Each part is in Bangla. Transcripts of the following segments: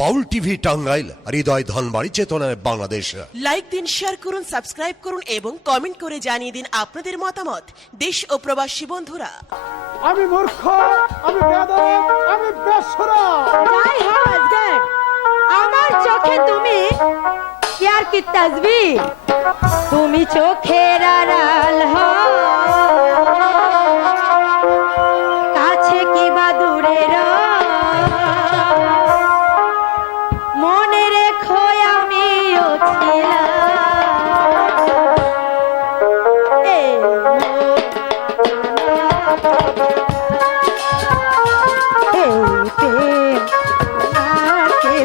বাউল টিভি টাঙ্গাইল হৃদয় ধনবাড়ি চেতনায় বাংলাদেশ। লাইক দিন শেয়ার করুন সাবস্ক্রাইব করুন এবং কমেন্ট করে জানিয়ে দিন আপনাদের মতামত। দেশ ও প্রবাসী বন্ধুরা। আমি মূর্খ আমি বেদব আমি বেসরা। যাই আমার চোখে তুমি প্যার কি তসবির তুমি চোখের আড়াল হও এই প্রেম তোমাকে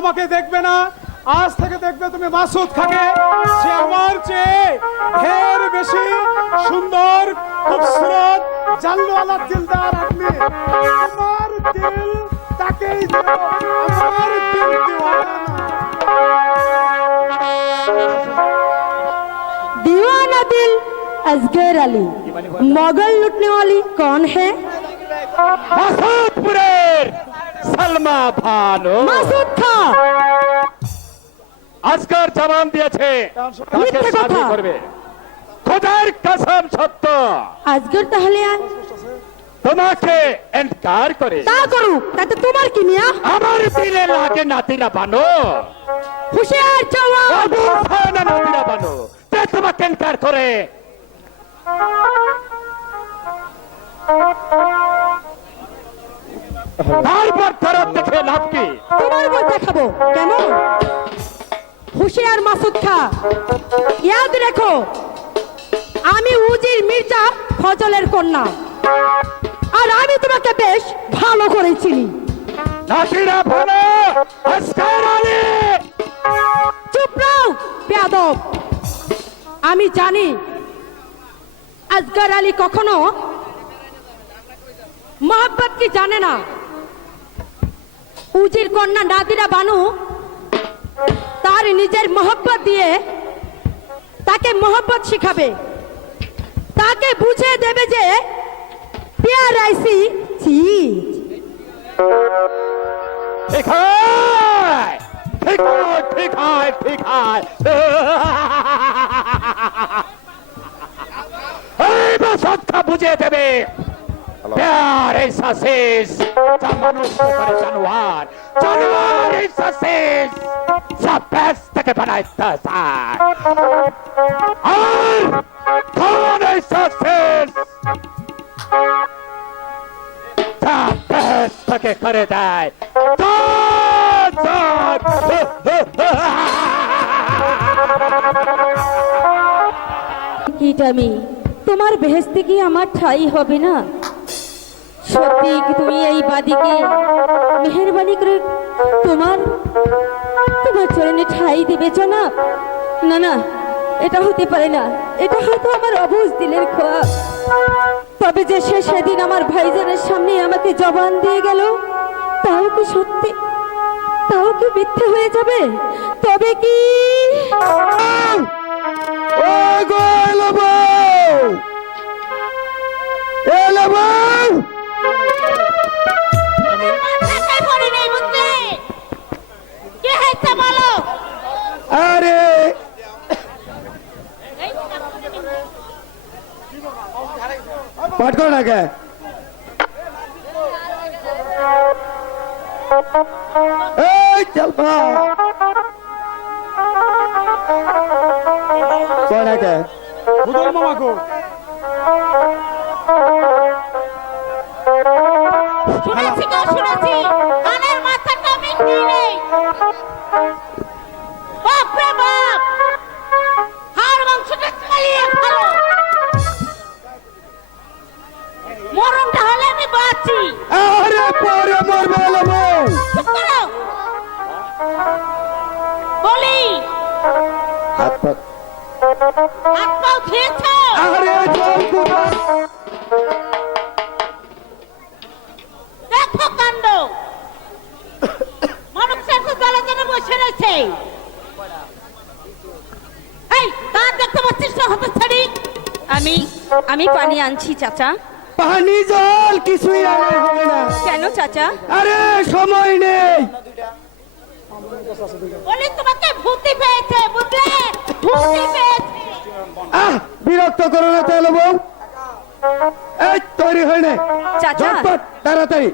আমাকে দেখবে না আজ থেকে দেখবে তুমি মাসুদ খাকে সে আমার চেয়ে ঢের বেশি সুন্দর খুবসুরত জানলোয়ালা দিলদার আপনি আমার দিল তাকেই দেবো আমার দিল দিওয়ানা दीवाना दिल असगर अली मोगल लुटने वाली कौन है মাসুদপুরের সালমা ভানু मासूद खा আজকার জামান দিয়েছে তাকে মিথ্যে করবে। খোদার কসম সত্য। আজগর তাহলে তোমাকে এনকার করে। তা করুক তাতে তোমার কি মিয়া? আমার দিলে লাগে নাতিরা বানো। হুশিয়ার জওয়ান। না নাতিরা বানো। তে তোমাকে এনকার করে। ফেরত দেখে লাভ কি? তোমার বই দেখাবো কেমন? হুশিয়ার মাসুদ খা। ইয়াদ রেখো। আমি উজির মির্জা ফজলের কন্যা। আর আমি তোমাকে বেশ ভালো করে চিনি নাতিরা ভালো আজকার আলী বেয়াদব। আমি জানি আজগার আলী কখনো মোহাব্বত কি জানে না। উজির কন্যা নাদিরা বানু তার নিজের মহব্বত দিয়ে তাকে মহব্বত শিখাবে। তাকে বুঝিয়ে দেবে যে প্যার আইসি চিজ বুঝিয়ে দেবে। प्यार ऐसा शेष सा मनुष्य करे जानवर जानवर ऐसा शेष सब बेस्ट के बनाता था और कौन ऐसा शेष सब बेस्ट के करे दाय কিটামি তোমার বেহেস্তে কি আমার ঠাই হবে না সত্যি তুমি এই বাদিকে মেহরবানি করে তোমার তোমার চরণে ঠাই দিবে না না, এটা হতে পারে না। এটা হয়তো আমার অবুজ দিলের খোয়া। তবে যে সে সেদিন আমার ভাইজানের সামনে আমাকে জবান দিয়ে গেল, তাও কি সত্যি? তাও কি মিথ্যে হয়ে যাবে? তবে কি আরে পাঠ করো না কে এই চল মা কয় কে বুদল মামা গো। শুনেছি গো শুনেছি। আমি আমি পানি আনছি চাচা। পানি জল কিছুই আনা হবে না। কেন চাচা? আরে সময় নেই। বলি তোমাকে ভূতি পেয়েছে বুঝলে? ভূতি পেয়েছে। আহ বিরক্ত করো না তাহলে বউ। এই তৈরি হয় না। চাচা। তাড়াতাড়ি।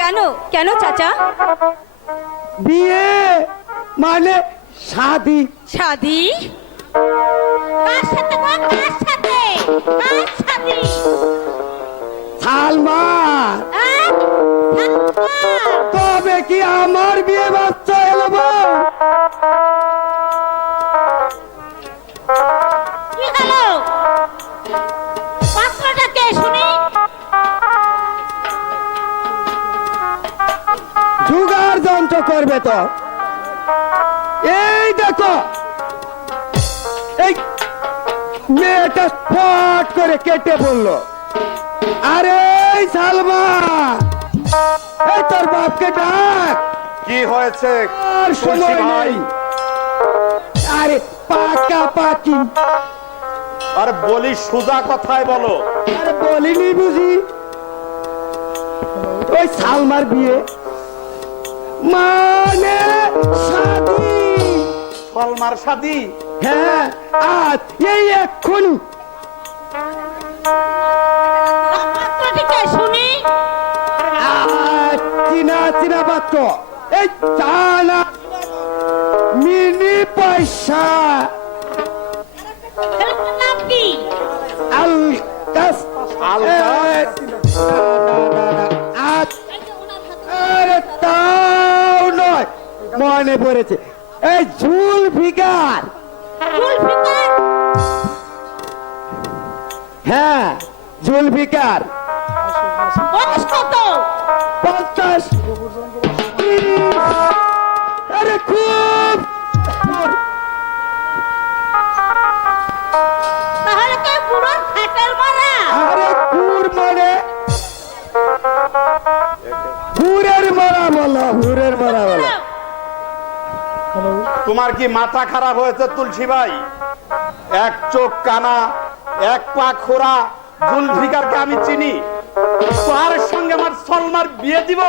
কেন কেন চাচা? বিয়ে মানে শাদি। শাদি? সালমান! তবে কি আমার বিয়ে বাচ্চা এলো যন্ত্র করবে তো। এই দেখো মেয়েটা ফট করে কেটে বলল আরে সালমা এই তোর বাপকে ডাক। কি হয়েছে? আর সময় ভাই? নাই। আরে পাকা পাকি আর বলি সুজা কথায় বলো। আরে বলিনি বুঝি। ওই সালমার বিয়ে মানে শাদি সলমার শাদি হ্যাঁ আজ এই এক্ষুনি। শুনি। চিনা চিনা পাত্র। এই চানা মিনি পয়সা। আলকাস তাও নয় মনে পড়েছে। এই ঝুল ফিগার। জুলফিকার হ্যাঁ ঝুল ফিগার বয়স কত পঞ্চাশ। আরে খুব। তাহলে কে বুড়োর খাটের মারা। আরে কুর মানে? হুরের মারা বলো হুরের মারা বলো। তোমার কি মাথা খারাপ হয়েছে তুলসী ভাই? এক চোখ কানা, এক পা খোরা জুলফিকারকে আমি চিনি। তার সঙ্গে আমার সলমার বিয়ে দিব।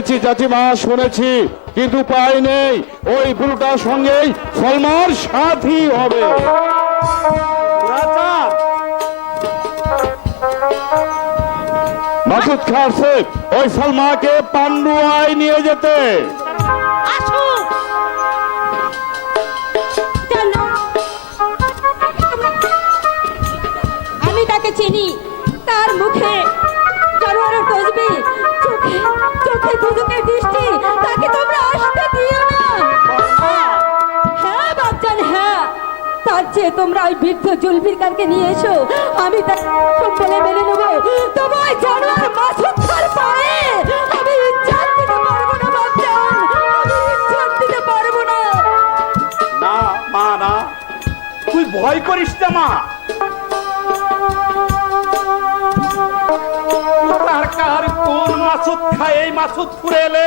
শুনেছি চাচিমা শুনেছি কিন্তু পাই নেই। ওই বুলটার সঙ্গেই সলমার সাথী হবে। মাসুদ খাচ্ছে ওই সলমাকে পান্ডুয়ায় নিয়ে যেতে। আমি তাকে চিনি। চেয়ে তোমরা ওই বৃদ্ধ জুলফিকারকে নিয়ে এসো। আমি তার বলে মেনে নেব। ওই জানোয়ার মাসুদ পায়ে। দিতে পারব না তুই ভয় করিস না, মা। কার কোন মাসুদ খায়? এই মাসুদ ফুরে এলে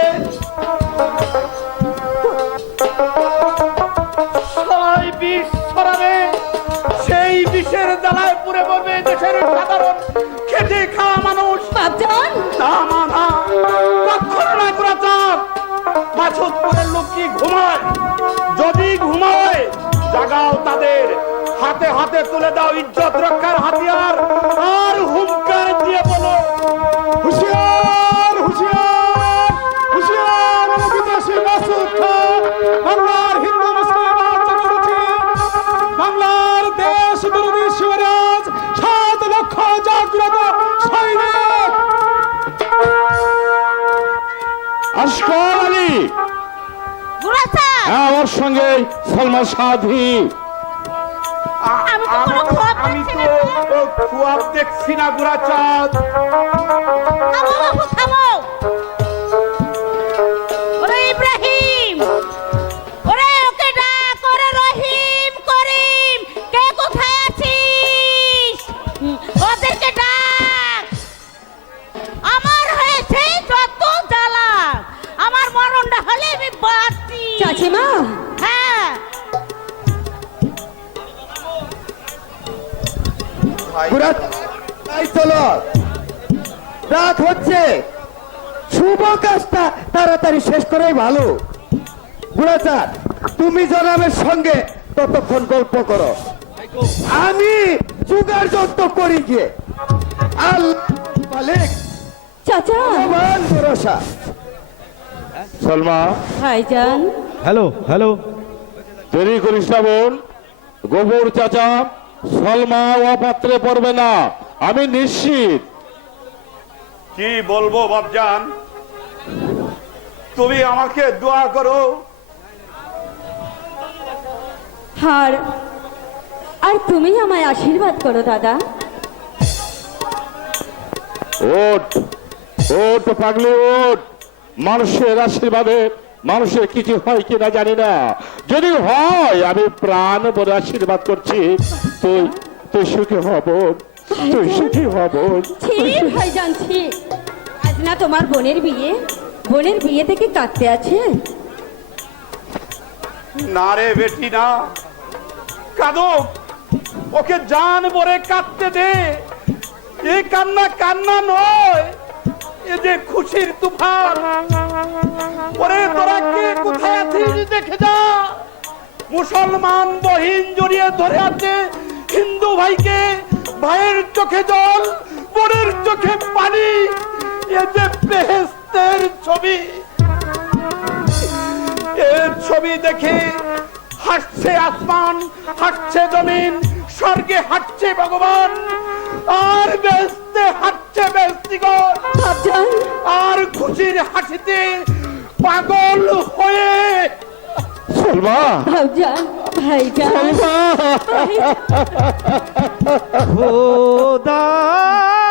সাধারণ খেটে খাওয়া মানুষ। না মা না। কখনো না করা চাপ মাছুদপুরের লোক কি ঘুমায়? যদি ঘুমায় জাগাও তাদের। হাতে হাতে তুলে দাও ইজ্জত রক্ষার হাতিয়ার। সঙ্গে সলমা সাধি। আমি তো। দেখছি না। গুড়া চাঁদ। রাত হচ্ছে। শুভ কাজটা তাড়াতাড়ি শেষ করাই ভালো। বুড়াচার তুমি জনাবের সঙ্গে ততক্ষণ গল্প করো। আমি জুগার যত্ন করি গিয়ে। আল্লাহ মালিক। চাচা। ভগবান ভরসা। সলমা। ভাইজান। Hello hello. দেরি করিস না বোন। গোবর চাচা সলমা অপাত্রে পড়বে না। আমি নিশ্চিত। কি বলব বাবজান তুমি আমাকে দোয়া করো। আর আর তুমি আমায় আশীর্বাদ করো দাদা। ওট ওট পাগলি ওট মানুষের আশীর্বাদে মানুষের কিছু হয় কিনা জানি না। যদি হয় আমি প্রাণ বলে আশীর্বাদ করছি। তুই তুই সুখী হব। তোমার বোনের বিয়ে? বোনের বিয়ে থেকে কাটতে আছে? না রে বেটি, না। কাঁদো। ওকে জান কাঁদতে দে। এই কান্না কান্না নয়। এ যে খুশির তুফান। ওরে তোরা কে কোথায় আছিস দেখে যা। মুসলমান বহিন জড়িয়ে ধরে আছে হিন্দু ভাইকে। ভাইয়ের চোখে জল বোনের চোখে পানি এ যে বেহেস্তের ছবি। এর ছবি দেখে হাসছে আসমান হাসছে জমিন স্বর্গে হাঁটছে ভগবান আর বেস্তে হাঁটছে বেস্তিগণ আর খুশির হাসিতে পাগল হয়ে সলমা খোদা খুদা।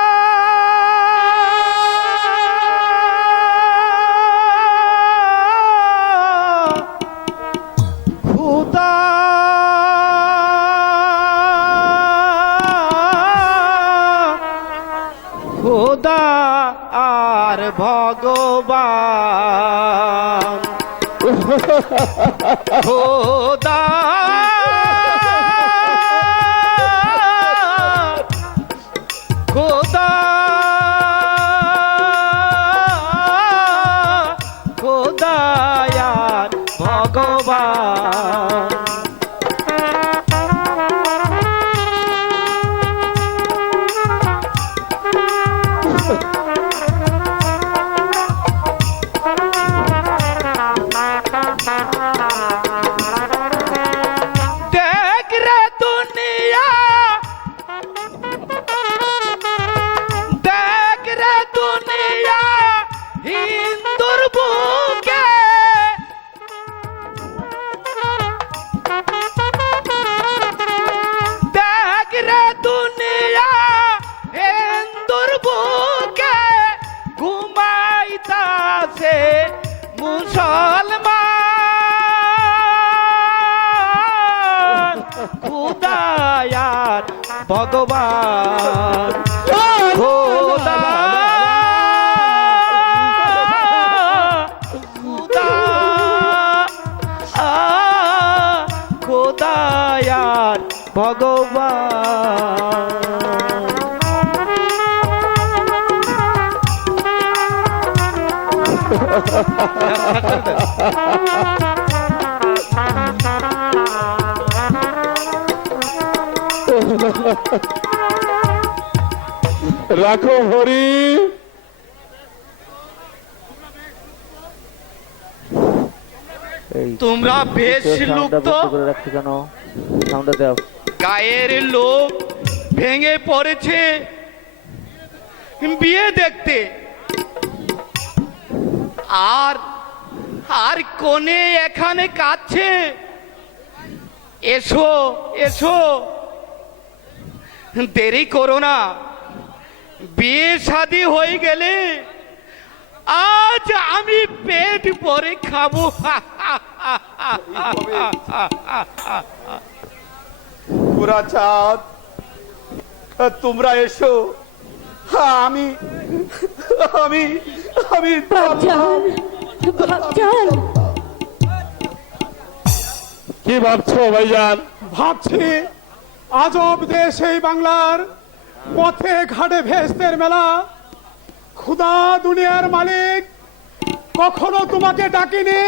ঘুমাইতাছে মুসলমান খুদায়ার ভগবান। রাখো হরি। তোমরা বেশ লোক তো গায়ের লোক ভেঙে পড়েছে। বিয়ে দেখতে। আর আর কোনে এখানে কাচ্ছে এসো এসো। দেরি করো না। বিয়ে শাদি হয়ে গেলে আজ আমি পেট ভরে খাব। পুরা চাঁদ তোমরা এসো। আমি আমি আমি ভাবজান। কি ভাবছ ভাইজান? ভাবছি আজব দেশ এই বাংলার পথে ঘাটে ভেস্তের মেলা। খুদা দুনিয়ার মালিক কখনো তোমাকে ডাকিনি।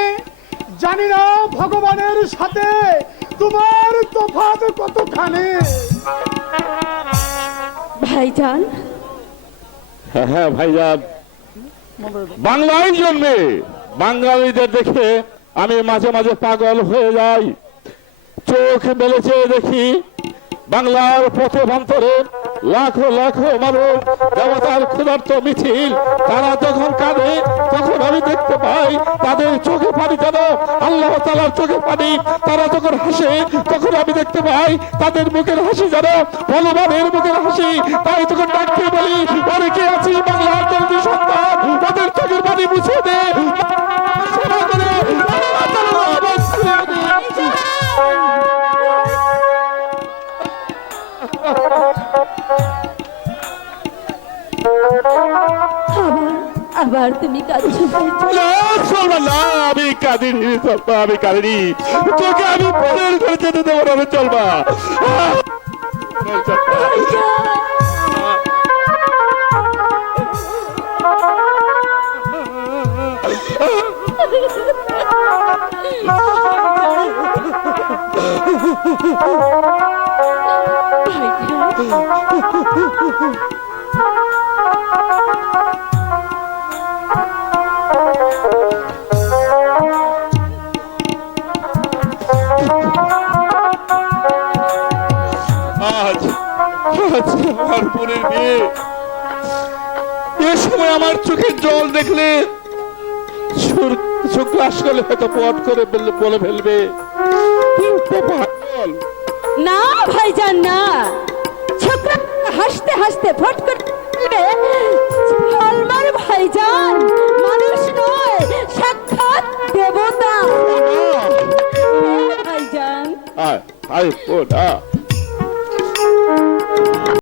জানি না ভগবানের সাথে তোমার তফাৎ কতখানি। ভাইজান? হ্যাঁ হ্যাঁ ভাইজান। বাংলার জন্মে বাঙালিদের দেখে আমি মাঝে মাঝে পাগল হয়ে যাই। চোখ মেলেছে দেখি বাংলার পথে ভান্তরে লাখো লাখো মানুষ দেবতার ক্ষুধার্ত মিছিল, তারা যখন কাঁদে, তখন আমি দেখতে পাই তাদের চোখে পানি যেন আল্লাহ তালার চোখে পানি। তারা যখন হাসে, তখন আমি দেখতে পাই তাদের মুখের হাসি যেন ভগবানের মুখের হাসি। তাই তখন ডাকতে বলি অনেকে আছি বাংলার জলদি সন্তান? তাদের চোখের পানি মুছে দে আবার তুমি কাঁদছো না, শোনো না, আমি কাঁদিনি চলবা আমি কাঁদিনি। তোকে আমি পরের ঘরে যেতে দেবো না আমি চলবা। আজ এ সময় আমার চোখের জল দেখলে চোখ আসলে হয়তো পট করে বলে ফেলবে। না ভাইজান না। ছোকরা হাসতে হাসতে ফট করে হলমার ভাইজান মানুষ নয় সাক্ষাৎ দেবতা। ভাইজান। আয় আয় আ